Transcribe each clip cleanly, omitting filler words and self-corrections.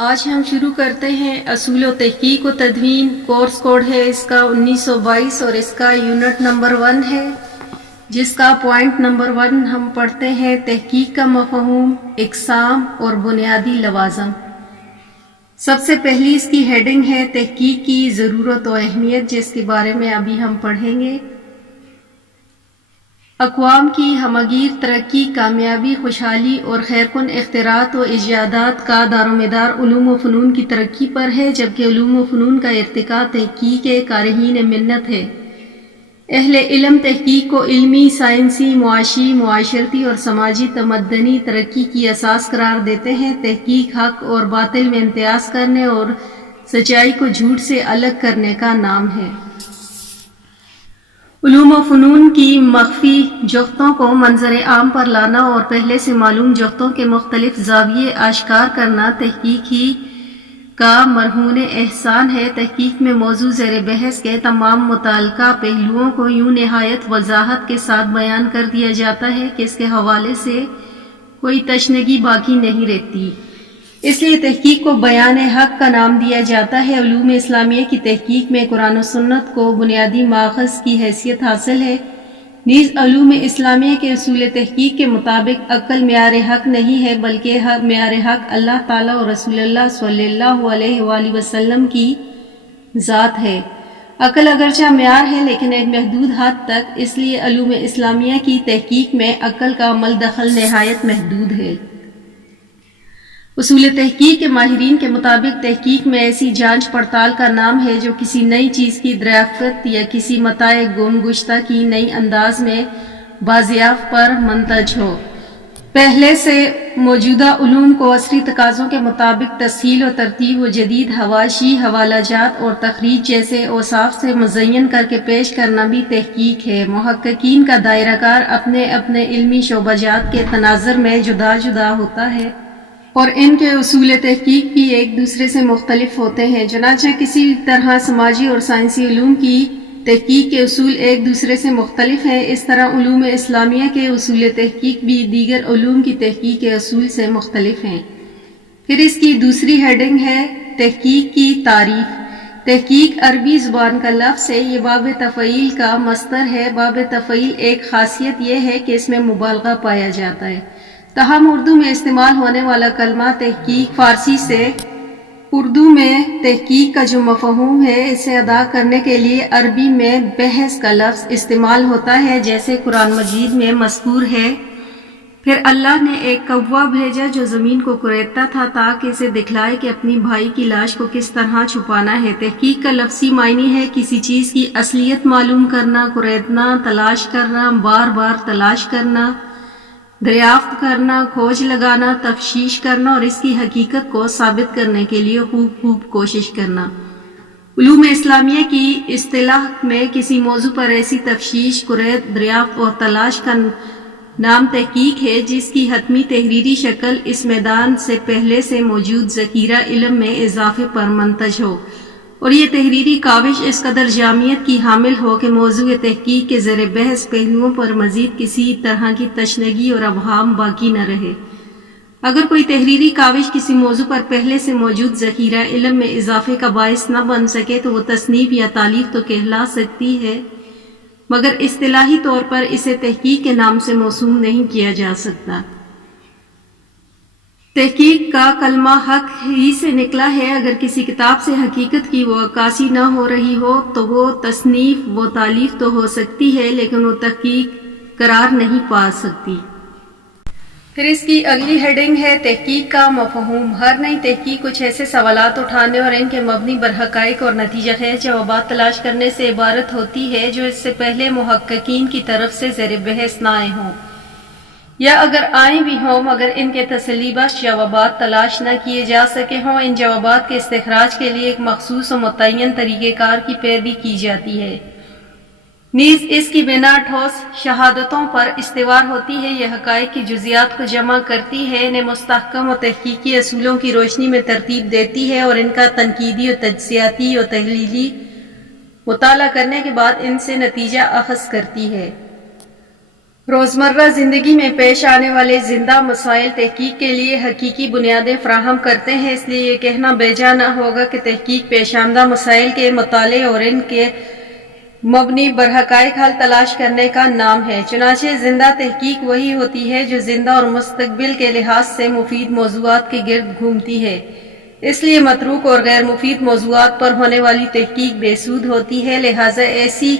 آج ہم شروع کرتے ہیں اصول و تحقیق و تدوین۔ کورس کوڈ ہے اس کا 1922 اور اس کا یونٹ نمبر 1 ہے، جس کا پوائنٹ نمبر 1 ہم پڑھتے ہیں تحقیق کا مفہوم، اقسام اور بنیادی لوازم۔ سب سے پہلی اس کی ہیڈنگ ہے تحقیق کی ضرورت و اہمیت، جس کے بارے میں ابھی ہم پڑھیں گے۔ اقوام کی ہمگیر ترقی، کامیابی، خوشحالی اور خیرکن اختراعات و ایجادات کا دار و مدار علوم و فنون کی ترقی پر ہے، جبکہ علوم و فنون کا ارتقاء تحقیق کے کارہین منت ہے۔ اہل علم تحقیق کو علمی، سائنسی، معاشی، معاشرتی اور سماجی تمدنی ترقی کی اساس قرار دیتے ہیں۔ تحقیق حق اور باطل میں امتیاز کرنے اور سچائی کو جھوٹ سے الگ کرنے کا نام ہے۔ علوم و فنون کی مخفی جگتوں کو منظر عام پر لانا اور پہلے سے معلوم جگتوں کے مختلف زاویے آشکار کرنا تحقیق ہی کا مرہون احسان ہے۔ تحقیق میں موضوع زیر بحث کے تمام متعلقہ پہلوؤں کو یوں نہایت وضاحت کے ساتھ بیان کر دیا جاتا ہے کہ اس کے حوالے سے کوئی تشنگی باقی نہیں رہتی۔ اس لیے تحقیق کو بیان حق کا نام دیا جاتا ہے۔ علوم اسلامیہ کی تحقیق میں قرآن و سنت کو بنیادی ماخذ کی حیثیت حاصل ہے۔ نیز علوم اسلامیہ کے اصول تحقیق کے مطابق عقل معیار حق نہیں ہے، بلکہ معیار حق اللہ تعالیٰ اور رسول اللہ صلی اللہ علیہ وآلہ وسلم کی ذات ہے۔ عقل اگرچہ معیار ہے لیکن ایک محدود حد تک، اس لیے علوم اسلامیہ کی تحقیق میں عقل کا عمل دخل نہایت محدود ہے۔ اصول تحقیق کے ماہرین کے مطابق تحقیق میں ایسی جانچ پڑتال کا نام ہے جو کسی نئی چیز کی دریافت یا کسی متاع گم گشتہ کی نئی انداز میں بازیافت پر منتج ہو۔ پہلے سے موجودہ علوم کو عصری تقاضوں کے مطابق تسہیل و ترتیب و جدید حواشی، حوالہ جات اور تخریج جیسے اوصاف سے مزین کر کے پیش کرنا بھی تحقیق ہے۔ محققین کا دائرہ کار اپنے اپنے علمی شعبہ جات کے تناظر میں جدا جدا ہوتا ہے اور ان کے اصول تحقیق بھی ایک دوسرے سے مختلف ہوتے ہیں۔ چنانچہ کسی طرح سماجی اور سائنسی علوم کی تحقیق کے اصول ایک دوسرے سے مختلف ہیں، اس طرح علوم اسلامیہ کے اصول تحقیق بھی دیگر علوم کی تحقیق کے اصول سے مختلف ہیں۔ پھر اس کی دوسری ہیڈنگ ہے تحقیق کی تعریف۔ تحقیق عربی زبان کا لفظ ہے، یہ باب تفعیل کا مصدر ہے۔ باب تفعیل ایک خاصیت یہ ہے کہ اس میں مبالغہ پایا جاتا ہے۔ تاہم اردو میں استعمال ہونے والا کلمہ تحقیق فارسی سے اردو میں تحقیق کا جو مفہوم ہے اسے ادا کرنے کے لیے عربی میں بحث کا لفظ استعمال ہوتا ہے، جیسے قرآن مجید میں مذکور ہے۔ پھر اللہ نے ایک کوا بھیجا جو زمین کو کریدتا تھا تاکہ اسے دکھلائے کہ اپنی بھائی کی لاش کو کس طرح چھپانا ہے۔ تحقیق کا لفظی معنی ہے کسی چیز کی اصلیت معلوم کرنا، کریدنا، تلاش کرنا، بار بار تلاش کرنا، دریافت کرنا، کھوج لگانا، تفتیش کرنا اور اس کی حقیقت کو ثابت کرنے کے لیے خوب کوشش کرنا۔ علوم اسلامیہ کی اصطلاح میں کسی موضوع پر ایسی تفتیش، کُرید، دریافت اور تلاش کا نام تحقیق ہے جس کی حتمی تحریری شکل اس میدان سے پہلے سے موجود ذخیرہ علم میں اضافے پر منتج ہو، اور یہ تحریری کاوش اس قدر جامعیت کی حامل ہو کہ موضوع تحقیق کے زیر بحث پہلوؤں پر مزید کسی طرح کی تشنگی اور ابہام باقی نہ رہے۔ اگر کوئی تحریری کاوش کسی موضوع پر پہلے سے موجود ذخیرہ علم میں اضافے کا باعث نہ بن سکے تو وہ تصنیف یا تالیف تو کہلا سکتی ہے، مگر اصطلاحی طور پر اسے تحقیق کے نام سے موسوم نہیں کیا جا سکتا۔ تحقیق کا کلمہ حق ہی سے نکلا ہے۔ اگر کسی کتاب سے حقیقت کی وہ عکاسی نہ ہو رہی ہو تو وہ تصنیف و تالیف تو ہو سکتی ہے لیکن وہ تحقیق قرار نہیں پا سکتی۔ پھر اس کی اگلی ہیڈنگ ہے تحقیق کا مفہوم۔ ہر نئی تحقیق کچھ ایسے سوالات اٹھانے اور ان کے مبنی بر حقائق اور نتیجہ خیز جوابات تلاش کرنے سے عبارت ہوتی ہے جو اس سے پہلے محققین کی طرف سے زیر بحث نہ آئے ہوں، یا اگر آئیں بھی ہوں مگر ان کے تسلی بخش جوابات تلاش نہ کیے جا سکے ہوں۔ ان جوابات کے استخراج کے لیے ایک مخصوص و متعین طریقہ کار کی پیروی کی جاتی ہے، نیز اس کی بنا ٹھوس شہادتوں پر استوار ہوتی ہے۔ یہ حقائق کی جزیات کو جمع کرتی ہے، انہیں مستحکم و تحقیقی اصولوں کی روشنی میں ترتیب دیتی ہے اور ان کا تنقیدی و تجزیاتی و تحلیلی مطالعہ کرنے کے بعد ان سے نتیجہ اخذ کرتی ہے۔ روزمرہ زندگی میں پیش آنے والے زندہ مسائل تحقیق کے لیے حقیقی بنیادیں فراہم کرتے ہیں، اس لیے یہ کہنا بے جا نہ ہوگا کہ تحقیق پیش آمدہ مسائل کے مطالعے اور ان کے مبنی برحقائق حل تلاش کرنے کا نام ہے۔ چنانچہ زندہ تحقیق وہی ہوتی ہے جو زندہ اور مستقبل کے لحاظ سے مفید موضوعات کے گرد گھومتی ہے۔ اس لیے متروک اور غیر مفید موضوعات پر ہونے والی تحقیق بے سود ہوتی ہے، لہٰذا ایسی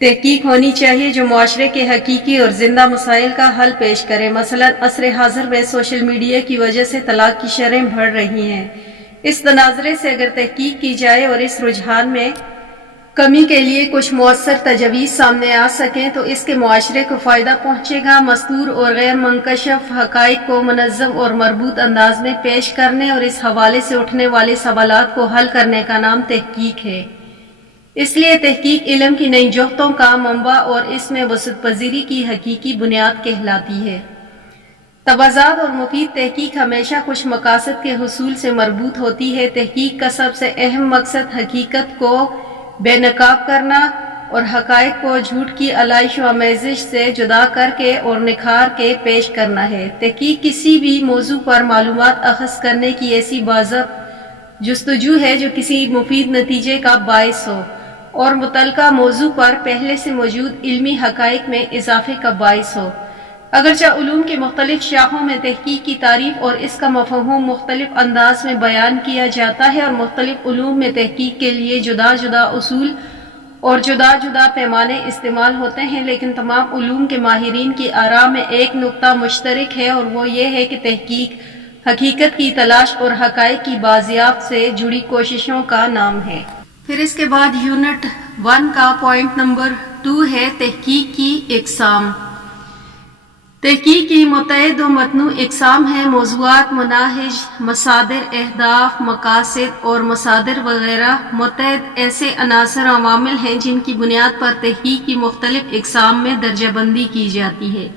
تحقیق ہونی چاہیے جو معاشرے کے حقیقی اور زندہ مسائل کا حل پیش کرے۔ مثلا عصر حاضر میں سوشل میڈیا کی وجہ سے طلاق کی شرحیں بڑھ رہی ہیں۔ اس تناظرے سے اگر تحقیق کی جائے اور اس رجحان میں کمی کے لیے کچھ مؤثر تجاویز سامنے آ سکیں تو اس کے معاشرے کو فائدہ پہنچے گا۔ مستور اور غیر منکشف حقائق کو منظم اور مربوط انداز میں پیش کرنے اور اس حوالے سے اٹھنے والے سوالات کو حل کرنے کا نام تحقیق ہے۔ اس لیے تحقیق علم کی نئی جوہتوں کا منبع اور اس میں وسعت پذیری کی حقیقی بنیاد کہلاتی ہے۔ تبادلات اور مفید تحقیق ہمیشہ کچھ مقاصد کے حصول سے مربوط ہوتی ہے۔ تحقیق کا سب سے اہم مقصد حقیقت کو بے نقاب کرنا اور حقائق کو جھوٹ کی علائش و آمیزش سے جدا کر کے اور نکھار کے پیش کرنا ہے۔ تحقیق کسی بھی موضوع پر معلومات اخذ کرنے کی ایسی باضابطہ جستجو ہے جو کسی مفید نتیجے کا باعث ہو اور متعلقہ موضوع پر پہلے سے موجود علمی حقائق میں اضافے کا باعث ہو۔ اگرچہ علوم کے مختلف شاخوں میں تحقیق کی تعریف اور اس کا مفہوم مختلف انداز میں بیان کیا جاتا ہے اور مختلف علوم میں تحقیق کے لیے جدا جدا اصول اور جدا جدا پیمانے استعمال ہوتے ہیں، لیکن تمام علوم کے ماہرین کی آراء میں ایک نقطہ مشترک ہے اور وہ یہ ہے کہ تحقیق حقیقت کی تلاش اور حقائق کی بازیافت سے جڑی کوششوں کا نام ہے۔ پھر اس کے بعد یونٹ 1 کا پوائنٹ نمبر 2 ہے تحقیق کی اقسام۔ تحقیق کی متعدد و متنوع اقسام ہیں۔ موضوعات، مناہج، مصادر، اہداف، مقاصد اور مصادر وغیرہ متعدد ایسے عناصر و عوامل ہیں جن کی بنیاد پر تحقیق کی مختلف اقسام میں درجہ بندی کی جاتی ہے۔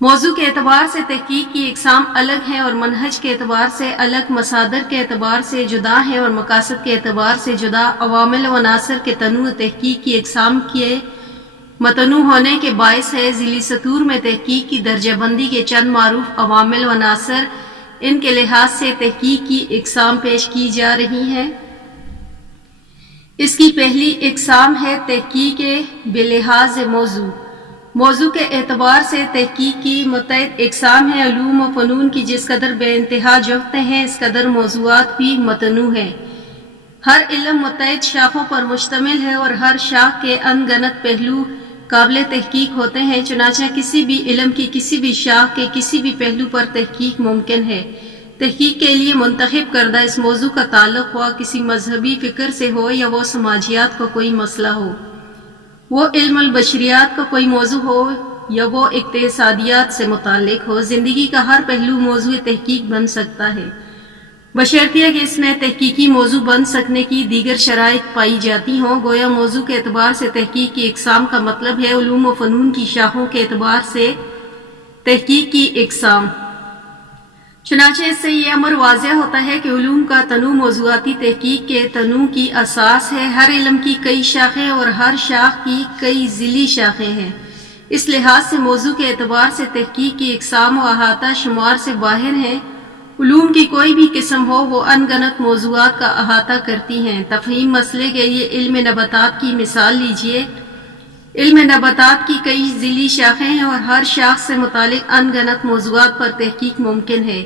موضوع کے اعتبار سے تحقیق کی اقسام الگ ہیں اور منہج کے اعتبار سے الگ، مصادر کے اعتبار سے جدا ہیں اور مقاصد کے اعتبار سے جدا۔ عوامل و عناصر کے تنوع تحقیق کی اقسام کے متنوع ہونے کے باعث ہے۔ ذیلی سطور میں تحقیق کی درجہ بندی کے چند معروف عوامل و عناصر ان کے لحاظ سے تحقیق کی اقسام پیش کی جا رہی ہیں۔ اس کی پہلی اقسام ہے تحقیق بلحاظ موضوع۔ موضوع کے اعتبار سے تحقیق کی متعدد اقسام ہیں۔ علوم و فنون کی جس قدر بے انتہا جوہتیں ہیں اس قدر موضوعات بھی متنوع ہیں۔ ہر علم متعدد شاخوں پر مشتمل ہے اور ہر شاخ کے ان گنت پہلو قابل تحقیق ہوتے ہیں، چنانچہ کسی بھی علم کی کسی بھی شاخ کے کسی بھی پہلو پر تحقیق ممکن ہے۔ تحقیق کے لیے منتخب کردہ اس موضوع کا تعلق ہوا کسی مذہبی فکر سے ہو یا وہ سماجیات کا کوئی مسئلہ ہو، وہ علم البشریات کا کوئی موضوع ہو یا وہ اقتصادیات سے متعلق ہو، زندگی کا ہر پہلو موضوع تحقیق بن سکتا ہے، بشرطیہ کہ اس میں تحقیقی موضوع بن سکنے کی دیگر شرائط پائی جاتی ہوں۔ گویا موضوع کے اعتبار سے تحقیق کی اقسام کا مطلب ہے علوم و فنون کی شاخوں کے اعتبار سے تحقیق کی اقسام۔ چنانچہ اس سے یہ امر واضح ہوتا ہے کہ علوم کا تنوع موضوعاتی تحقیق کے تنوع کی اساس ہے۔ ہر علم کی کئی شاخیں اور ہر شاخ کی کئی ذیلی شاخیں ہیں۔ اس لحاظ سے موضوع کے اعتبار سے تحقیق کی اقسام و احاطہ شمار سے باہر ہیں۔ علوم کی کوئی بھی قسم ہو وہ ان گنت موضوعات کا احاطہ کرتی ہیں۔ تفہیم مسئلے کے لیے علم نباتات کی مثال لیجیے۔ علم نباتات کی کئی ذیلی شاخیں ہیں اور ہر شاخ سے متعلق ان گنت موضوعات پر تحقیق ممکن ہے۔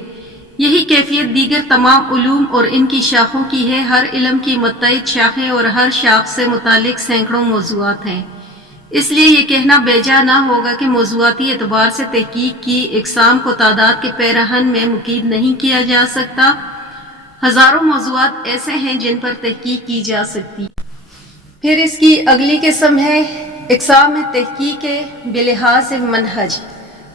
یہی کیفیت دیگر تمام علوم اور ان کی شاخوں کی ہے۔ ہر علم کی متعدد شاخیں اور ہر شاخ سے متعلق سینکڑوں موضوعات ہیں۔ اس لیے یہ کہنا بے جا نہ ہوگا کہ موضوعاتی اعتبار سے تحقیق کی اقسام کو تعداد کے پیراہن میں مقید نہیں کیا جا سکتا۔ ہزاروں موضوعات ایسے ہیں جن پر تحقیق کی جا سکتی۔ پھر اس کی اگلی قسم ہے اقسام میں تحقیق بلحاظ منہج۔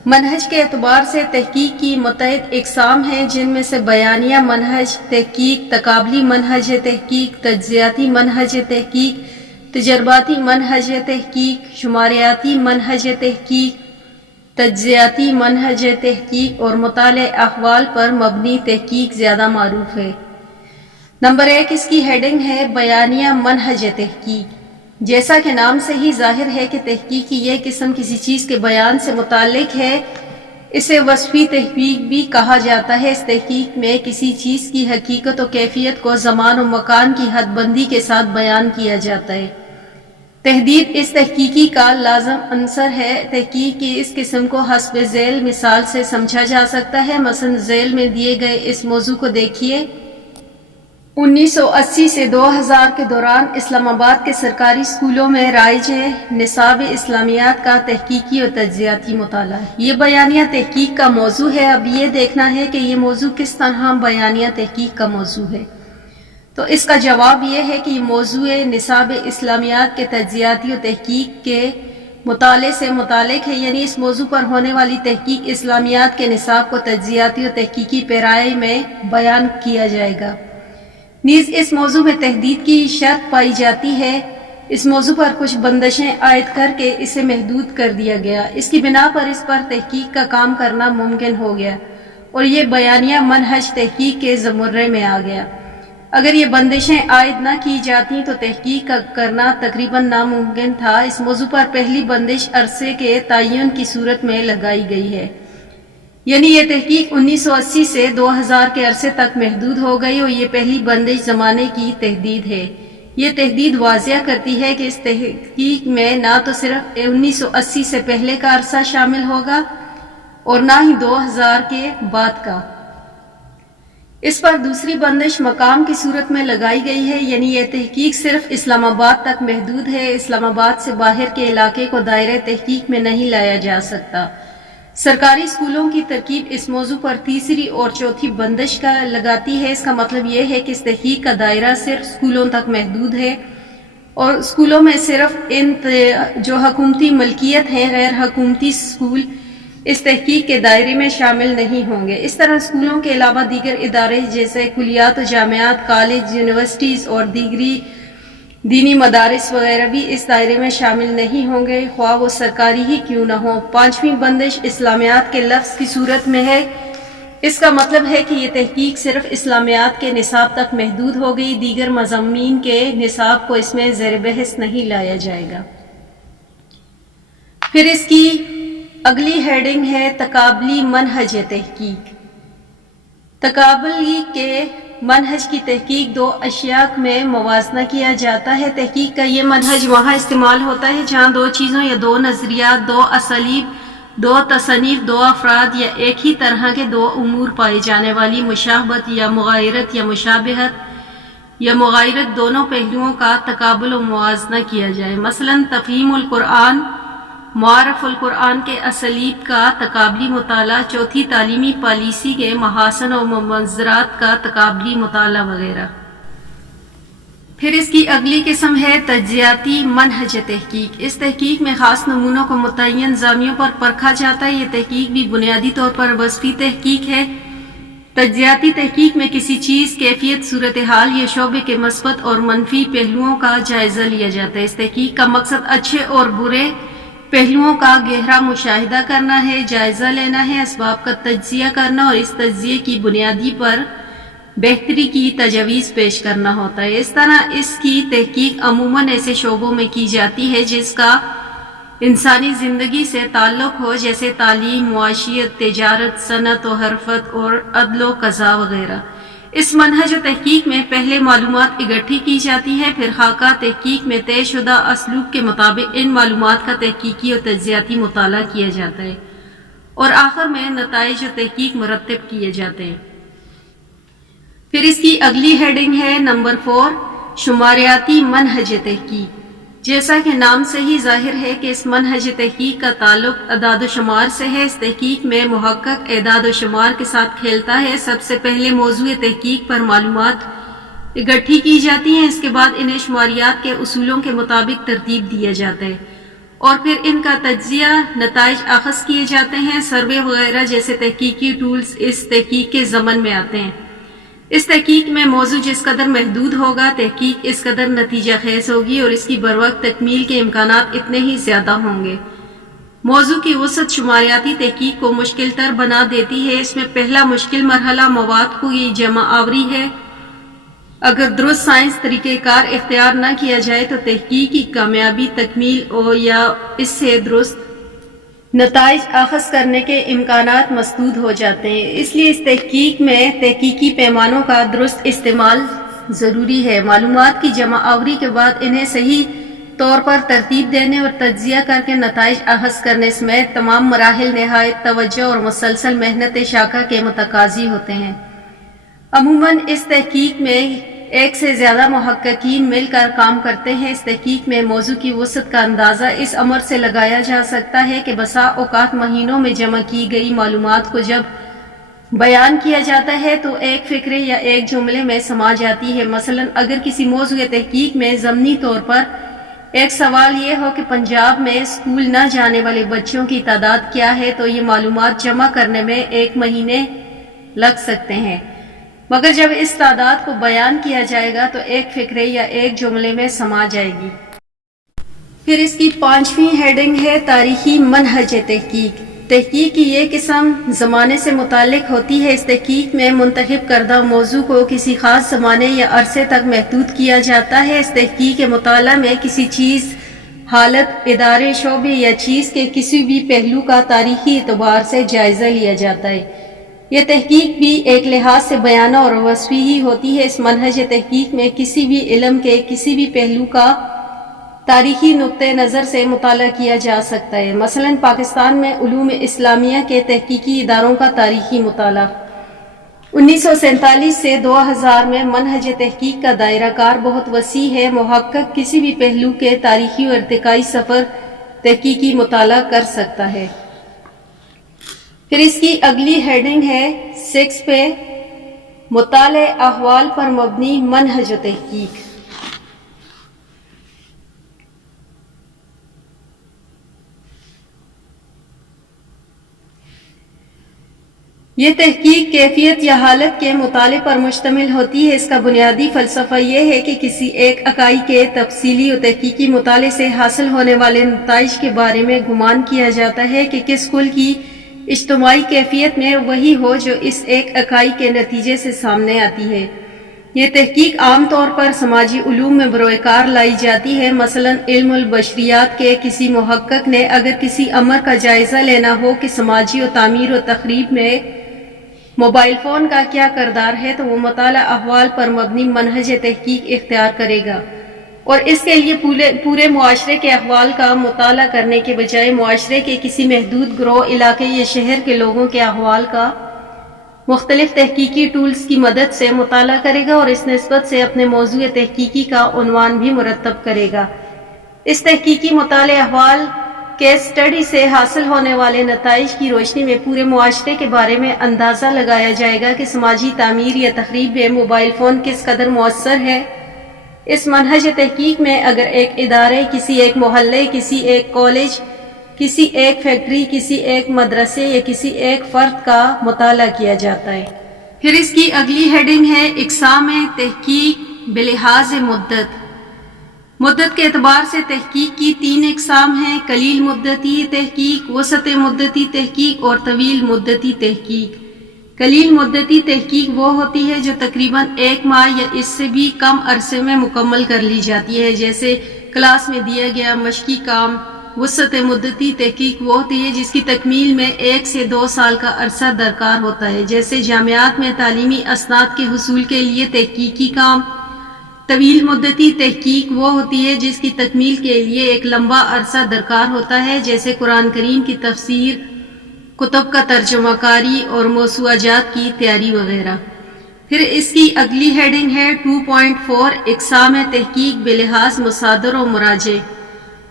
منہج کے اعتبار سے تحقیق کی متعدد اقسام ہیں جن میں سے بیانیہ منہج تحقیق، تقابلی منہج تحقیق، تجزیاتی منہج تحقیق، تجرباتی منہج تحقیق، شماریاتی منہج تحقیق، تجزیاتی منہج تحقیق اور مطالعہ احوال پر مبنی تحقیق زیادہ معروف ہے۔ نمبر 1 اس کی ہیڈنگ ہے بیانیہ منہج تحقیق۔ جیسا کہ نام سے ہی ظاہر ہے کہ تحقیق کی یہ قسم کسی چیز کے بیان سے متعلق ہے، اسے وصفی تحقیق بھی کہا جاتا ہے۔ اس تحقیق میں کسی چیز کی حقیقت و کیفیت کو زمان و مکان کی حد بندی کے ساتھ بیان کیا جاتا ہے۔ تحدید اس تحقیقی کا لازم عنصر ہے۔ تحقیق کی اس قسم کو حسب ذیل مثال سے سمجھا جا سکتا ہے۔ مثلا ذیل میں دیے گئے اس موضوع کو دیکھیے۔ 1980 سے 2000 کے دوران اسلام آباد کے سرکاری اسکولوں میں رائج نصاب اسلامیات کا تحقیقی اور تجزیاتی مطالعہ۔ یہ بیانیہ تحقیق کا موضوع ہے۔ اب یہ دیکھنا ہے کہ یہ موضوع کس طرح بیانیہ تحقیق کا موضوع ہے۔ تو اس کا جواب یہ ہے کہ یہ موضوع نصاب اسلامیات کے تجزیاتی اور تحقیق کے مطالعے سے متعلق ہے، یعنی اس موضوع پر ہونے والی تحقیق اسلامیات کے نصاب کو تجزیاتی اور تحقیقی پیرائی میں بیان کیا جائے گا۔ نیز اس موضوع میں تحدید کی شرط پائی جاتی ہے۔ اس موضوع پر کچھ بندشیں عائد کر کے اسے محدود کر دیا گیا۔ اس کی بنا پر اس پر تحقیق کا کام کرنا ممکن ہو گیا اور یہ بیانیہ منہج تحقیق کے زمرے میں آ گیا۔ اگر یہ بندشیں عائد نہ کی جاتی تو تحقیق کا کرنا تقریباً ناممکن تھا۔ اس موضوع پر پہلی بندش عرصے کے تعین کی صورت میں لگائی گئی ہے، یعنی یہ تحقیق 1980 سے 2000 کے عرصے تک محدود ہو گئی اور یہ پہلی بندش زمانے کی تحدید ہے۔ یہ تحدید واضح کرتی ہے کہ اس تحقیق میں نہ تو صرف 1980 سے پہلے کا عرصہ شامل ہوگا اور نہ ہی 2000 کے بعد کا۔ اس پر دوسری بندش مقام کی صورت میں لگائی گئی ہے، یعنی یہ تحقیق صرف اسلام آباد تک محدود ہے۔ اسلام آباد سے باہر کے علاقے کو دائرۂ تحقیق میں نہیں لایا جا سکتا۔ سرکاری اسکولوں کی ترکیب اس موضوع پر تیسری اور چوتھی بندش کا لگاتی ہے۔ اس کا مطلب یہ ہے کہ اس تحقیق کا دائرہ صرف اسکولوں تک محدود ہے اور اسکولوں میں صرف ان جو حکومتی ملکیت ہیں، غیر حکومتی اسکول اس تحقیق کے دائرے میں شامل نہیں ہوں گے۔ اس طرح اسکولوں کے علاوہ دیگر ادارے جیسے کلیات و جامعات، کالج، یونیورسٹیز اور دیگری دینی مدارس وغیرہ بھی اس دائرے میں شامل نہیں ہوں گے، خواہ وہ سرکاری ہی کیوں نہ ہوں۔ پانچویں بندش اسلامیات کے لفظ کی صورت میں ہے۔ اس کا مطلب ہے کہ یہ تحقیق صرف اسلامیات کے نصاب تک محدود ہو گئی، دیگر مضامین کے نصاب کو اس میں زیر بحث نہیں لایا جائے گا۔ پھر اس کی اگلی ہیڈنگ ہے تقابلی منہج تحقیق۔ تقابلی کے منہج کی تحقیق دو اشیاء میں موازنہ کیا جاتا ہے۔ تحقیق کا یہ منہج وہاں استعمال ہوتا ہے جہاں دو چیزوں یا دو نظریات، دو اسالیب، دو تصنیف، دو افراد یا ایک ہی طرح کے دو امور پائی جانے والی مشابہت یا مغایرت یا مشابہت یا مغایرت دونوں پہلوؤں کا تقابل و موازنہ کیا جائے۔ مثلا تفہیم القرآن، معرف القرآن کے اسالیب کا تقابلی مطالعہ، چوتھی تعلیمی پالیسی کے محاسن و مماثلات کا تقابلی مطالعہ وغیرہ۔ پھر اس کی اگلی قسم ہے تجزیاتی منہج تحقیق۔ اس تحقیق میں خاص نمونوں کو متعین زاویوں پر پرکھا جاتا ہے۔ یہ تحقیق بھی بنیادی طور پر وصفی تحقیق ہے۔ تجزیاتی تحقیق میں کسی چیز، کیفیت، صورتحال یا شعبے کے مثبت اور منفی پہلوؤں کا جائزہ لیا جاتا ہے۔ اس تحقیق کا مقصد اچھے اور برے پہلوؤں کا گہرا مشاہدہ کرنا ہے، جائزہ لینا ہے، اسباب کا تجزیہ کرنا اور اس تجزیے کی بنیادی پر بہتری کی تجاویز پیش کرنا ہوتا ہے۔ اس طرح اس کی تحقیق عموماً ایسے شعبوں میں کی جاتی ہے جس کا انسانی زندگی سے تعلق ہو، جیسے تعلیم، معاشیت، تجارت، صنعت و حرفت اور عدل و قضاء وغیرہ۔ اس منہج تحقیق میں پہلے معلومات اکٹھی کی جاتی ہے، پھر خاکہ تحقیق میں طے شدہ اسلوب کے مطابق ان معلومات کا تحقیقی اور تجزیاتی مطالعہ کیا جاتا ہے اور آخر میں نتائج تحقیق مرتب کیے جاتے ہیں۔ پھر اس کی اگلی ہیڈنگ ہے نمبر 4، شماریاتی منہج تحقیق۔ جیسا کہ نام سے ہی ظاہر ہے کہ اس منہج تحقیق کا تعلق اعداد و شمار سے ہے۔ اس تحقیق میں محقق اعداد و شمار کے ساتھ کھیلتا ہے۔ سب سے پہلے موضوع تحقیق پر معلومات اکٹھی کی جاتی ہیں، اس کے بعد انہیں شماریات کے اصولوں کے مطابق ترتیب دیا جاتا ہے اور پھر ان کا تجزیہ، نتائج اخذ کیے جاتے ہیں۔ سروے وغیرہ جیسے تحقیقی ٹولز اس تحقیق کے ضمن میں آتے ہیں۔ اس تحقیق میں موضوع جس قدر محدود ہوگا، تحقیق اس قدر نتیجہ خیز ہوگی اور اس کی بروقت تکمیل کے امکانات اتنے ہی زیادہ ہوں گے۔ موضوع کی وسعت شماریاتی تحقیق کو مشکل تر بنا دیتی ہے۔ اس میں پہلا مشکل مرحلہ مواد کو جمع آوری ہے۔ اگر درست سائنس طریقہ کار اختیار نہ کیا جائے تو تحقیق کی کامیابی، تکمیل یا اس سے درست نتائج اخذ کرنے کے امکانات مسدود ہو جاتے ہیں۔ اس لیے اس تحقیق میں تحقیقی پیمانوں کا درست استعمال ضروری ہے۔ معلومات کی جمع آوری کے بعد انہیں صحیح طور پر ترتیب دینے اور تجزیہ کر کے نتائج اخذ کرنے سمیت تمام مراحل نہایت توجہ اور مسلسل محنت شاقہ کے متقاضی ہوتے ہیں۔ عموماً اس تحقیق میں ایک سے زیادہ محققین مل کر کام کرتے ہیں۔ اس تحقیق میں موضوع کی وسعت کا اندازہ اس امر سے لگایا جا سکتا ہے کہ بسا اوقات مہینوں میں جمع کی گئی معلومات کو جب بیان کیا جاتا ہے تو ایک فقرے یا ایک جملے میں سما جاتی ہے۔ مثلاً اگر کسی موضوع تحقیق میں ضمنی طور پر ایک سوال یہ ہو کہ پنجاب میں اسکول نہ جانے والے بچوں کی تعداد کیا ہے تو یہ معلومات جمع کرنے میں 1 مہینے لگ سکتے ہیں، مگر جب اس تعداد کو بیان کیا جائے گا تو ایک فقرے یا ایک جملے میں سما جائے گی۔ پھر اس کی 5ویں ہیڈنگ ہے تاریخی منہج تحقیق۔ تحقیق کی یہ قسم زمانے سے متعلق ہوتی ہے۔ اس تحقیق میں منتخب کردہ موضوع کو کسی خاص زمانے یا عرصے تک محدود کیا جاتا ہے۔ اس تحقیق کے مطالعہ میں کسی چیز، حالت، ادارے، شعبے یا چیز کے کسی بھی پہلو کا تاریخی اعتبار سے جائزہ لیا جاتا ہے۔ یہ تحقیق بھی ایک لحاظ سے بیانہ اور وصفی ہی ہوتی ہے۔ اس منہج تحقیق میں کسی بھی علم کے کسی بھی پہلو کا تاریخی نقطہ نظر سے مطالعہ کیا جا سکتا ہے۔ مثلاً پاکستان میں علوم اسلامیہ کے تحقیقی اداروں کا تاریخی مطالعہ 1947 سے 2000 میں منہج تحقیق کا دائرہ کار بہت وسیع ہے۔ محقق کسی بھی پہلو کے تاریخی اور ارتقائی سفر تحقیقی مطالعہ کر سکتا ہے۔ پھر اس کی اگلی ہیڈنگ ہے 6 پہ مطالعہ احوال پر مبنی منہج و تحقیق۔ یہ تحقیق کیفیت یا حالت کے مطالعے پر مشتمل ہوتی ہے۔ اس کا بنیادی فلسفہ یہ ہے کہ کسی ایک اکائی کے تفصیلی و تحقیقی مطالعے سے حاصل ہونے والے نتائج کے بارے میں گمان کیا جاتا ہے کہ کس کل کی اجتماعی کیفیت میں وہی ہو جو اس ایک اکائی کے نتیجے سے سامنے آتی ہے۔ یہ تحقیق عام طور پر سماجی علوم میں بروئے کار لائی جاتی ہے۔ مثلاً علم البشریات کے کسی محقق نے اگر کسی امر کا جائزہ لینا ہو کہ سماجی و تعمیر و تخریب میں موبائل فون کا کیا کردار ہے تو وہ مطالعہ احوال پر مبنی منہج تحقیق اختیار کرے گا، اور اس کے لیے پورے معاشرے کے احوال کا مطالعہ کرنے کے بجائے معاشرے کے کسی محدود گروہ، علاقے یا شہر کے لوگوں کے احوال کا مختلف تحقیقی ٹولز کی مدد سے مطالعہ کرے گا اور اس نسبت سے اپنے موضوع تحقیقی کا عنوان بھی مرتب کرے گا۔ اس تحقیقی مطالعہ احوال کیس اسٹڈی سے حاصل ہونے والے نتائج کی روشنی میں پورے معاشرے کے بارے میں اندازہ لگایا جائے گا کہ سماجی تعمیر یا تخریب میں موبائل فون کس قدر مؤثر ہے۔ اس منہج تحقیق میں اگر ایک ادارے، کسی ایک محلے، کسی ایک کالج، کسی ایک فیکٹری، کسی ایک مدرسے یا کسی ایک فرد کا مطالعہ کیا جاتا ہے۔ پھر اس کی اگلی ہیڈنگ ہے اقسام تحقیق بلحاظ مدت۔ مدت کے اعتبار سے تحقیق کی 3 اقسام ہیں: قلیل مدتی تحقیق، وسط مدتی تحقیق اور طویل مدتی تحقیق۔ قلیل مدتی تحقیق وہ ہوتی ہے جو تقریباً 1 ماہ یا اس سے بھی کم عرصے میں مکمل کر لی جاتی ہے، جیسے کلاس میں دیا گیا مشقی کام۔ وسط مدتی تحقیق وہ ہوتی ہے جس کی تکمیل میں 1 سے 2 سال کا عرصہ درکار ہوتا ہے، جیسے جامعات میں تعلیمی اسناد کے حصول کے لیے تحقیقی کام۔ طویل مدتی تحقیق وہ ہوتی ہے جس کی تکمیل کے لیے ایک لمبا عرصہ درکار ہوتا ہے، جیسے قرآن کریم کی تفسیر، کتب کا ترجمہ کاری اور موسوعہ جات کی تیاری وغیرہ۔ پھر اس کی اگلی ہیڈنگ ہے 2.4 اقسام تحقیق بلحاظ مصادر و مراجع۔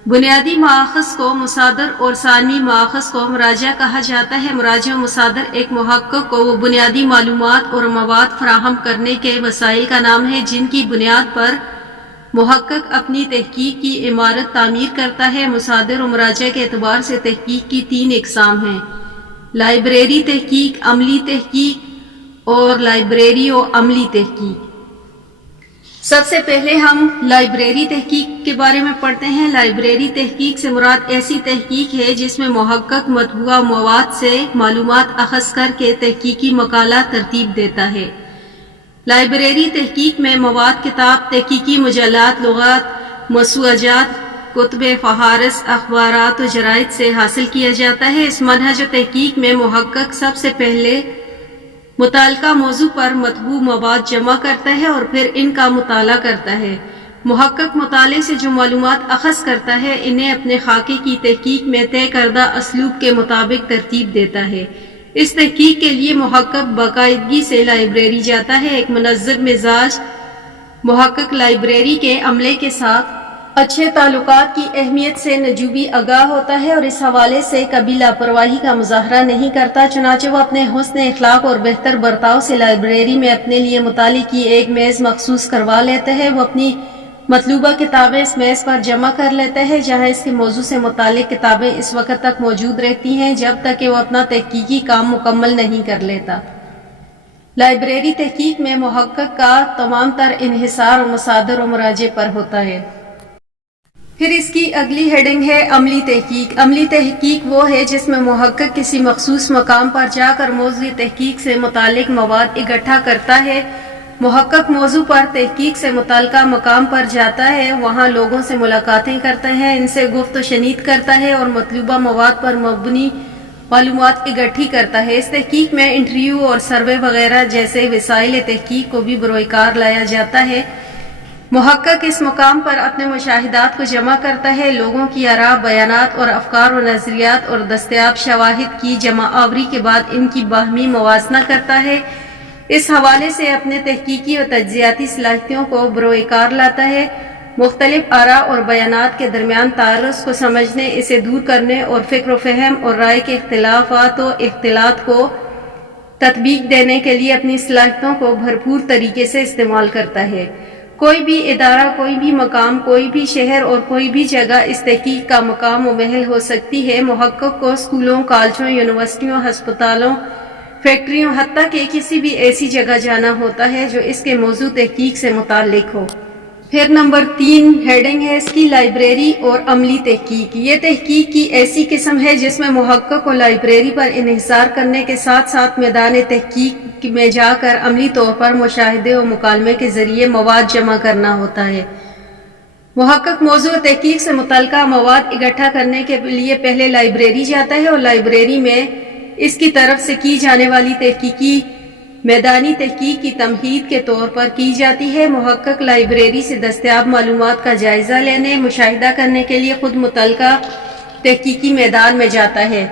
بنیادی ماخذ کو مصادر اور ثانوی ماخذ کو مراجع کہا جاتا ہے۔ مراجع و مصادر ایک محقق کو وہ بنیادی معلومات اور مواد فراہم کرنے کے وسائل کا نام ہے جن کی بنیاد پر محقق اپنی تحقیق کی عمارت تعمیر کرتا ہے۔ مصادر و مراجع کے اعتبار سے تحقیق کی 3 اقسام ہیں: لائبریری تحقیق، عملی تحقیق اور لائبریری و عملی تحقیق۔ سب سے پہلے ہم لائبریری تحقیق کے بارے میں پڑھتے ہیں۔ لائبریری تحقیق سے مراد ایسی تحقیق ہے جس میں محقق مطبوعہ مواد سے معلومات اخذ کر کے تحقیقی مقالہ ترتیب دیتا ہے۔ لائبریری تحقیق میں مواد کتاب تحقیقی مجلات لغات مسوجات کتب فہارس اخبارات و جرائد سے حاصل کیا جاتا ہے۔ اس منہج و تحقیق میں محقق سب سے پہلے متعلقہ موضوع پر مطبوع مواد جمع کرتا ہے اور پھر ان کا مطالعہ کرتا ہے۔ محقق مطالعے سے جو معلومات اخذ کرتا ہے انہیں اپنے خاکے کی تحقیق میں طے کردہ اسلوب کے مطابق ترتیب دیتا ہے۔ اس تحقیق کے لیے محقق باقاعدگی سے لائبریری جاتا ہے۔ ایک منظم مزاج محقق لائبریری کے عملے کے ساتھ اچھے تعلقات کی اہمیت سے نجومی آگاہ ہوتا ہے اور اس حوالے سے کبھی لاپرواہی کا مظاہرہ نہیں کرتا، چنانچہ وہ اپنے حسن اخلاق اور بہتر برتاؤ سے لائبریری میں اپنے لیے مطالعے کی ایک میز مخصوص کروا لیتا ہے۔ وہ اپنی مطلوبہ کتابیں اس میز پر جمع کر لیتا ہے، جہاں اس کے موضوع سے متعلق کتابیں اس وقت تک موجود رہتی ہیں جب تک کہ وہ اپنا تحقیقی کام مکمل نہیں کر لیتا۔ لائبریری تحقیق میں محقق کا تمام تر انحصار و مصادر و مراجع پر ہوتا ہے۔ پھر اس کی اگلی ہیڈنگ ہے عملی تحقیق۔ عملی تحقیق وہ ہے جس میں محقق کسی مخصوص مقام پر جا کر موضوع تحقیق سے متعلق مواد اکٹھا کرتا ہے۔ محقق موضوع پر تحقیق سے متعلقہ مقام پر جاتا ہے، وہاں لوگوں سے ملاقاتیں کرتا ہے، ان سے گفت و شنید کرتا ہے اور مطلوبہ مواد پر مبنی معلومات اکٹھی کرتا ہے۔ اس تحقیق میں انٹرویو اور سروے وغیرہ جیسے وسائل تحقیق کو بھی بروئے کار لایا جاتا ہے۔ محقق اس مقام پر اپنے مشاہدات کو جمع کرتا ہے، لوگوں کی آراء، بیانات اور افکار و نظریات اور دستیاب شواہد کی جمع آوری کے بعد ان کی باہمی موازنہ کرتا ہے۔ اس حوالے سے اپنے تحقیقی و تجزیاتی صلاحیتوں کو بروئے کار لاتا ہے، مختلف آراء اور بیانات کے درمیان تعارض کو سمجھنے، اسے دور کرنے اور فکر و فہم اور رائے کے اختلافات و اختلاط کو تطبیق دینے کے لیے اپنی صلاحیتوں کو بھرپور طریقے سے استعمال کرتا ہے۔ کوئی بھی ادارہ، کوئی بھی مقام، کوئی بھی شہر اور کوئی بھی جگہ اس تحقیق کا مقام و محل ہو سکتی ہے۔ محقق کو اسکولوں، کالجوں، یونیورسٹیوں، ہسپتالوں، فیکٹریوں، حتیٰ کہ کسی بھی ایسی جگہ جانا ہوتا ہے جو اس کے موضوع تحقیق سے متعلق ہو۔ پھر نمبر 3 ہیڈنگ ہے اس کی لائبریری اور عملی تحقیق۔ یہ تحقیق کی ایسی قسم ہے جس میں محقق کو لائبریری پر انحصار کرنے کے ساتھ ساتھ میدان تحقیق میں جا کر عملی طور پر مشاہدے و مکالمے کے ذریعے مواد جمع کرنا ہوتا ہے۔ محقق موضوع تحقیق سے متعلقہ مواد اکٹھا کرنے کے لیے پہلے لائبریری جاتا ہے اور لائبریری میں اس کی طرف سے کی جانے والی تحقیقی میدانی تحقیق کی تمہید کے طور پر کی جاتی ہے۔ محقق لائبریری سے دستیاب معلومات کا جائزہ لینے، مشاہدہ کرنے کے لیے خود متعلقہ تحقیقی میدان میں جاتا ہے۔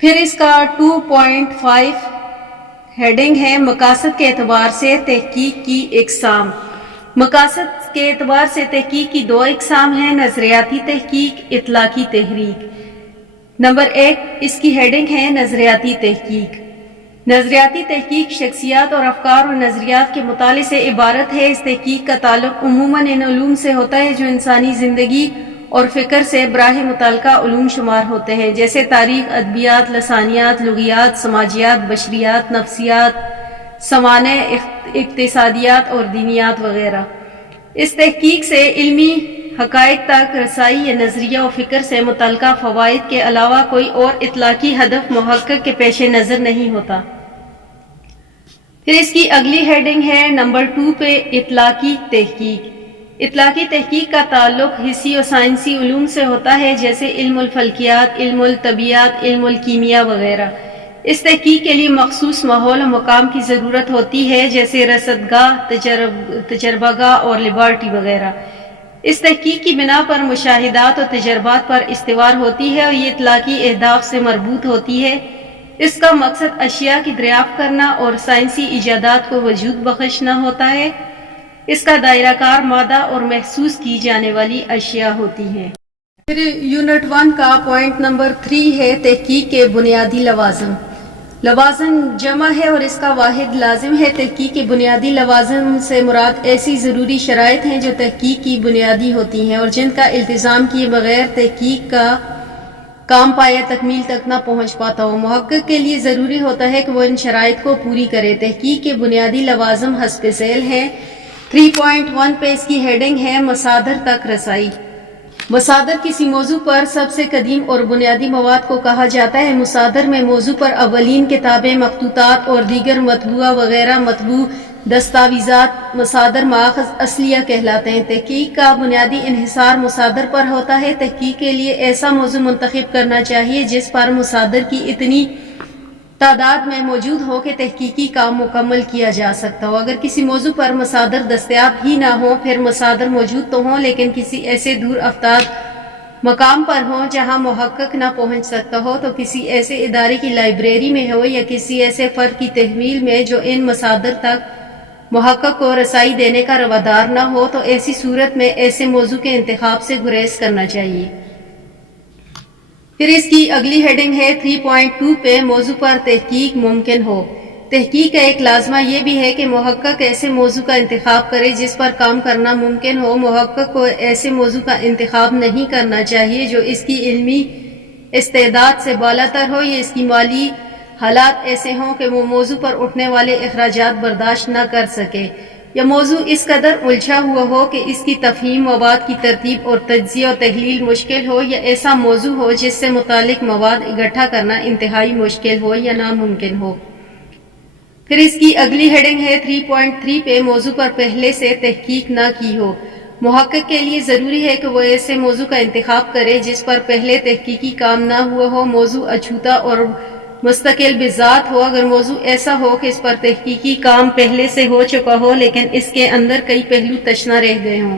پھر اس کا 2.5 ہیڈنگ ہے مقاصد کے اعتبار سے تحقیق کی اقسام۔ مقاصد کے اعتبار سے تحقیق کی 2 اقسام ہیں، نظریاتی تحقیق، اطلاقی تحریک۔ نمبر 1 اس کی ہیڈنگ ہے نظریاتی تحقیق۔ نظریاتی تحقیق شخصیات اور افکار و نظریات کے مطالعے سے عبارت ہے۔ اس تحقیق کا تعلق عموماً ان علوم سے ہوتا ہے جو انسانی زندگی اور فکر سے براہ متعلقہ علوم شمار ہوتے ہیں، جیسے تاریخ، ادبیات، لسانیات، لغویات، سماجیات، بشریات، نفسیات، سوانح، اقتصادیات اور دینیات وغیرہ۔ اس تحقیق سے علمی حقائق تک رسائی یا نظریہ و فکر سے متعلقہ فوائد کے علاوہ کوئی اور اطلاقی ہدف محقق کے پیش نظر نہیں ہوتا۔ پھر اس کی اگلی ہیڈنگ ہے نمبر 2 پہ اطلاقی تحقیق۔ اطلاقی تحقیق کا تعلق حسی و سائنسی علوم سے ہوتا ہے، جیسے علم الفلکیات، علم الطبیعیات، علم الکیمیا وغیرہ۔ اس تحقیق کے لیے مخصوص ماحول و مقام کی ضرورت ہوتی ہے، جیسے رصدگاہ، تجربہ گاہ اور لیبارٹری وغیرہ۔ اس تحقیق کی بنا پر مشاہدات و تجربات پر استوار ہوتی ہے اور یہ اطلاقی اہداف سے مربوط ہوتی ہے۔ اس کا مقصد اشیاء کی دریافت کرنا اور سائنسی ایجادات کو وجود بخشنا ہوتا ہے۔ اس کا دائرہ کار مادہ اور محسوس کی جانے والی اشیاء ہوتی ہیں۔ پھر یونٹ 1 کا پوائنٹ نمبر 3 ہے تحقیق کے بنیادی لوازم۔ لوازم جمع ہے اور اس کا واحد لازم ہے۔ تحقیق کے بنیادی لوازم سے مراد ایسی ضروری شرائط ہیں جو تحقیق کی بنیادی ہوتی ہیں اور جن کا التزام کیے بغیر تحقیق کا کام پایہ تکمیل تک نہ پہنچ پاتا ہو۔ محقق کے لیے ضروری ہوتا ہے کہ وہ ان شرائط کو پوری کرے۔ تحقیق کے بنیادی لوازم حسب ذیل ہیں۔ 3.1 پہ اس کی ہیڈنگ ہے مصادر تک رسائی۔ مصادر کسی موضوع پر سب سے قدیم اور بنیادی مواد کو کہا جاتا ہے۔ مصادر میں موضوع پر اولین کتابیں، مخطوطات اور دیگر مطبوعہ وغیرہ مطبوع دستاویزات مصادر ماخذ اصلیہ کہلاتے ہیں۔ تحقیق کا بنیادی انحصار مصادر پر ہوتا ہے۔ تحقیق کے لیے ایسا موضوع منتخب کرنا چاہیے جس پر مصادر کی اتنی تعداد میں موجود ہو کہ تحقیقی کام مکمل کیا جا سکتا ہو۔ اگر کسی موضوع پر مصادر دستیاب ہی نہ ہوں، پھر مصادر موجود تو ہوں لیکن کسی ایسے دور افتاد مقام پر ہوں جہاں محقق نہ پہنچ سکتا ہو، تو کسی ایسے ادارے کی لائبریری میں ہو یا کسی ایسے فرد کی تحویل میں جو ان مصادر تک محقق کو رسائی دینے کا روادار نہ ہو، تو ایسی صورت میں ایسے موضوع کے انتخاب سے گریز کرنا چاہیے۔ پھر اس کی اگلی ہیڈنگ ہے 3.2 پہ موضوع پر تحقیق ممکن ہو۔ تحقیق کا ایک لازمہ یہ بھی ہے کہ محقق ایسے موضوع کا انتخاب کرے جس پر کام کرنا ممکن ہو۔ محقق کو ایسے موضوع کا انتخاب نہیں کرنا چاہیے جو اس کی علمی استعداد سے بالاتر ہو یا اس کی مالی حالات ایسے ہوں کہ وہ موضوع پر اٹھنے والے اخراجات برداشت نہ کر سکے، یا موضوع اس قدر الجھا ہوا ہو کہ اس کی تفہیم، مواد کی ترتیب اور تجزیہ و تحلیل مشکل ہو، یا ایسا موضوع ہو جس سے متعلق مواد اکٹھا کرنا انتہائی مشکل ہو یا ناممکن ہو۔ پھر اس کی اگلی ہیڈنگ ہے 3.3 پہ موضوع پر پہلے سے تحقیق نہ کی ہو۔ محقق کے لیے ضروری ہے کہ وہ ایسے موضوع کا انتخاب کرے جس پر پہلے تحقیقی کام نہ ہوا ہو، موضوع اچھوتا اور مستقل بذات ہو۔ اگر موضوع ایسا ہو کہ اس پر تحقیقی کام پہلے سے ہو چکا ہو لیکن اس کے اندر کئی پہلو تشنا رہ گئے ہوں،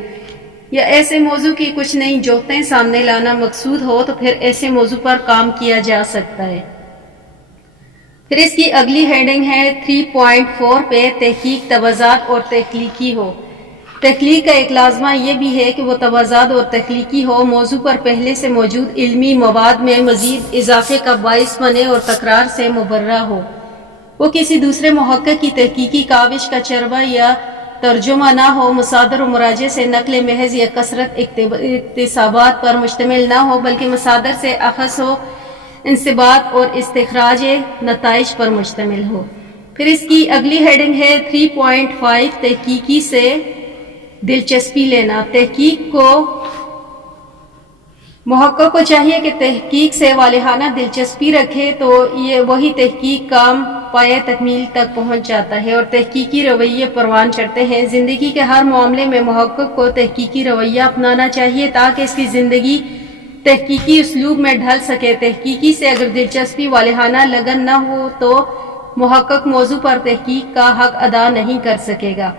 یا ایسے موضوع کی کچھ نئی جوہتیں سامنے لانا مقصود ہو، تو پھر ایسے موضوع پر کام کیا جا سکتا ہے۔ پھر اس کی اگلی ہیڈنگ ہے 3.4 پہ تحقیق توازات اور تخلیقی ہو۔ تخلیق کا ایک لازمہ یہ بھی ہے کہ وہ توازات اور تخلیقی ہو، موضوع پر پہلے سے موجود علمی مواد میں مزید اضافے کا باعث بنے اور تکرار سے مبرہ ہو۔ وہ کسی دوسرے محقق کی تحقیقی کاوش کا چربہ یا ترجمہ نہ ہو، مصادر و مراجع سے نقل محض یا کثرت اقتباسات پر مشتمل نہ ہو، بلکہ مصادر سے اخذ و انضباط اور استخراج نتائج پر مشتمل ہو۔ پھر اس کی اگلی ہیڈنگ ہے 3.5 تحقیقی سے دلچسپی لینا۔ محقق کو چاہیے کہ تحقیق سے والہانہ دلچسپی رکھے تو یہ وہی تحقیق کام پایہ تکمیل تک پہنچ جاتا ہے اور تحقیقی رویے پروان چڑھتے ہیں۔ زندگی کے ہر معاملے میں محقق کو تحقیقی رویہ اپنانا چاہیے تاکہ اس کی زندگی تحقیقی اسلوب میں ڈھل سکے۔ تحقیقی سے اگر دلچسپی، والہانہ لگن نہ ہو تو محقق موضوع پر تحقیق کا حق ادا نہیں کر سکے گا۔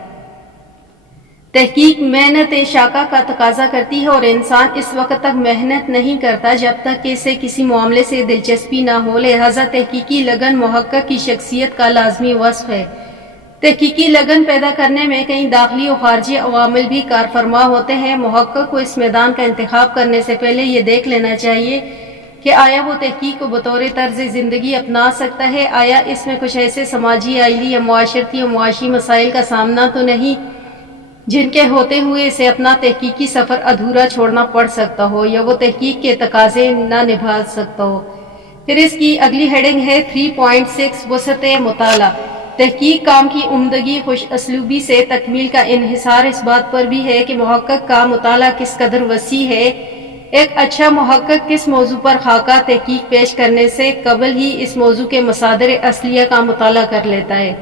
تحقیق محنت شاقہ کا تقاضا کرتی ہے اور انسان اس وقت تک محنت نہیں کرتا جب تک کہ اسے کسی معاملے سے دلچسپی نہ ہو، لہذا تحقیقی لگن محقق کی شخصیت کا لازمی وصف ہے۔ تحقیقی لگن پیدا کرنے میں کئی داخلی و خارجی عوامل بھی کارفرما ہوتے ہیں۔ محقق کو اس میدان کا انتخاب کرنے سے پہلے یہ دیکھ لینا چاہیے کہ آیا وہ تحقیق کو بطور طرز زندگی اپنا سکتا ہے، آیا اس میں کچھ ایسے سماجی، آئلی یا معاشرتی یا معاشی مسائل کا سامنا تو نہیں جن کے ہوتے ہوئے اسے اپنا تحقیقی سفر ادھورا چھوڑنا پڑ سکتا ہو یا وہ تحقیق کے تقاضے نہ نبھا سکتا ہو۔ پھر اس کی اگلی ہیڈنگ ہے 3.6 وسعت مطالعہ۔ تحقیق کام کی عمدگی، خوش اسلوبی سے تکمیل کا انحصار اس بات پر بھی ہے کہ محقق کا مطالعہ کس قدر وسیع ہے۔ ایک اچھا محقق کس موضوع پر خاکہ تحقیق پیش کرنے سے قبل ہی اس موضوع کے مصادر اصلیہ کا مطالعہ کر لیتا ہے۔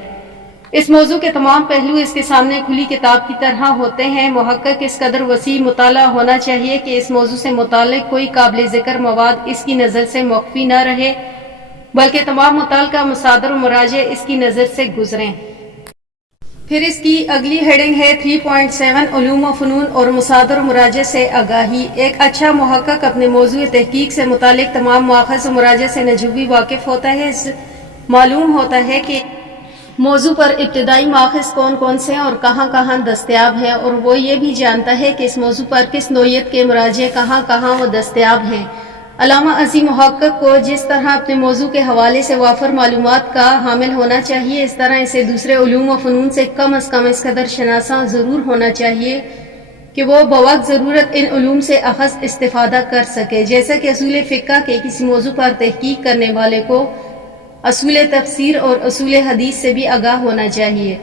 اس موضوع کے تمام پہلو اس کے سامنے کھلی کتاب کی طرح ہوتے ہیں۔ محقق اس قدر وسیع مطالعہ ہونا چاہیے کہ اس موضوع سے متعلق کوئی قابل ذکر مواد اس کی نظر سے مخفی نہ رہے، بلکہ تمام متعلقہ مصادر و مراجع اس کی نظر سے گزریں۔ پھر اس کی اگلی ہیڈنگ ہے 3.7 علوم و فنون اور مصادر و مراجع سے آگاہی۔ ایک اچھا محقق اپنے موضوع تحقیق سے متعلق تمام ماخذ و مراجع سے نجومی واقف ہوتا ہے۔ معلوم ہوتا ہے کہ موضوع پر ابتدائی ماخذ کون کون سے اور کہاں کہاں دستیاب ہیں، اور وہ یہ بھی جانتا ہے کہ اس موضوع پر کس نوعیت کے مراجع کہاں کہاں وہ دستیاب ہیں۔ علامہ عظیم محقق کو جس طرح اپنے موضوع کے حوالے سے وافر معلومات کا حامل ہونا چاہیے، اس طرح اسے دوسرے علوم و فنون سے کم از کم اس قدر شناساں ضرور ہونا چاہیے کہ وہ بوقت ضرورت ان علوم سے اخذ استفادہ کر سکے، جیسا کہ اصول فقہ کے کسی موضوع پر تحقیق کرنے والے کو اصول تفسیر اور اصول حدیث سے بھی آگاہ ہونا چاہیے۔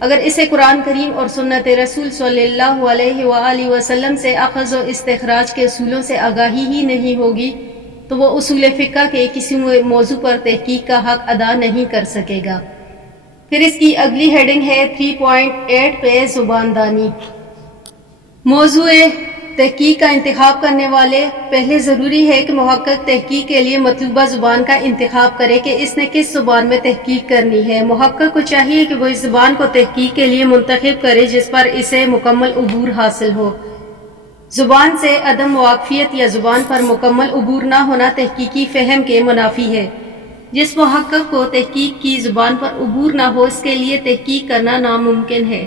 اگر اسے قرآن کریم اور سنت رسول صلی اللہ علیہ وآلہ وسلم سے اخذ و استخراج کے اصولوں سے آگاہی ہی نہیں ہوگی تو وہ اصول فقہ کے کسی موضوع پر تحقیق کا حق ادا نہیں کر سکے گا۔ پھر اس کی اگلی ہیڈنگ ہے 3.8 پہ زبان دانی۔ موضوع تحقیق کا انتخاب کرنے والے پہلے ضروری ہے کہ محقق تحقیق کے لیے مطلوبہ زبان کا انتخاب کرے کہ اس نے کس زبان میں تحقیق کرنی ہے۔ محقق کو چاہیے کہ وہ اس زبان کو تحقیق کے لیے منتخب کرے جس پر اسے مکمل عبور حاصل ہو۔ زبان سے عدم واقفیت یا زبان پر مکمل عبور نہ ہونا تحقیقی فہم کے منافی ہے۔ جس محقق کو تحقیق کی زبان پر عبور نہ ہو اس کے لیے تحقیق کرنا ناممکن ہے۔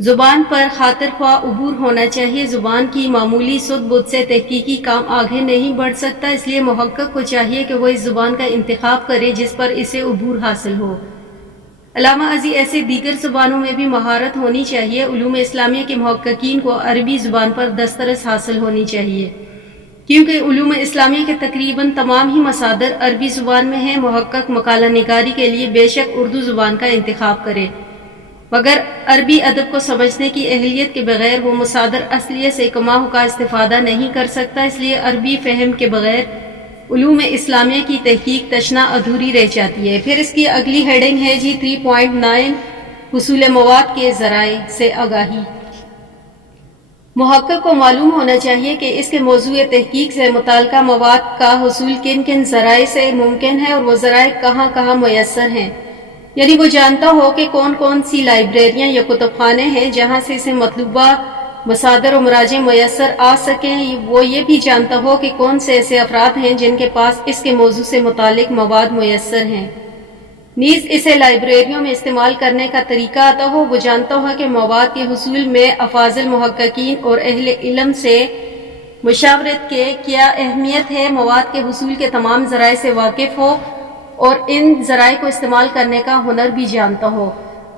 زبان پر خاطر خواہ عبور ہونا چاہیے۔ زبان کی معمولی سد بدھ سے تحقیقی کام آگے نہیں بڑھ سکتا، اس لیے محقق کو چاہیے کہ وہ اس زبان کا انتخاب کرے جس پر اسے عبور حاصل ہو۔ علامہ ازیں ایسے دیگر زبانوں میں بھی مہارت ہونی چاہیے۔ علوم اسلامیہ کے محققین کو عربی زبان پر دسترس حاصل ہونی چاہیے، کیونکہ علوم اسلامیہ کے تقریباً تمام ہی مصادر عربی زبان میں ہیں۔ محقق مقالہ نگاری کے لیے بے شک اردو زبان کا انتخاب کرے، مگر عربی ادب کو سمجھنے کی اہلیت کے بغیر وہ مصادر اصلیہ سے کماحو کا استفادہ نہیں کر سکتا، اس لیے عربی فہم کے بغیر علوم اسلامیہ کی تحقیق تشنا ادھوری رہ جاتی ہے۔ پھر اس کی اگلی ہیڈنگ ہے 3.9 حصول مواد کے ذرائع سے آگاہی۔ محقق کو معلوم ہونا چاہیے کہ اس کے موضوع تحقیق سے متعلقہ مواد کا حصول کن کن ذرائع سے ممکن ہے اور وہ ذرائع کہاں کہاں میسر ہیں، یعنی وہ جانتا ہو کہ کون کون سی لائبریریاں یا کتب خانے ہیں جہاں سے اسے مطلوبہ مصادر و مراجع میسر آ سکیں۔ وہ یہ بھی جانتا ہو کہ کون سے ایسے افراد ہیں جن کے پاس اس کے موضوع سے متعلق مواد میسر ہیں، نیز اسے لائبریریوں میں استعمال کرنے کا طریقہ آتا ہو۔ وہ جانتا ہو کہ مواد کے حصول میں افاضل محققین اور اہل علم سے مشاورت کے کیا اہمیت ہے، مواد کے حصول کے تمام ذرائع سے واقف ہو اور ان ذرائع کو استعمال کرنے کا ہنر بھی جانتا ہو۔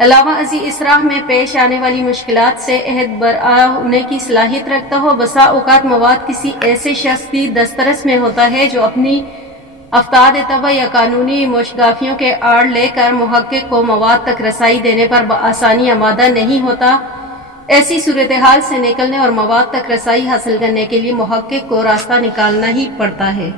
علامہ ازیں اس راہ میں پیش آنے والی مشکلات سے عہد برآ ہونے کی صلاحیت رکھتا ہو۔ بسا اوقات مواد کسی ایسے شخص کی دسترس میں ہوتا ہے جو اپنی افتاد طبع یا قانونی مشگافیوں کے آڑ لے کر محقق کو مواد تک رسائی دینے پر بآسانی آمادہ نہیں ہوتا۔ ایسی صورتحال سے نکلنے اور مواد تک رسائی حاصل کرنے کے لیے محقق کو راستہ نکالنا ہی پڑتا ہے۔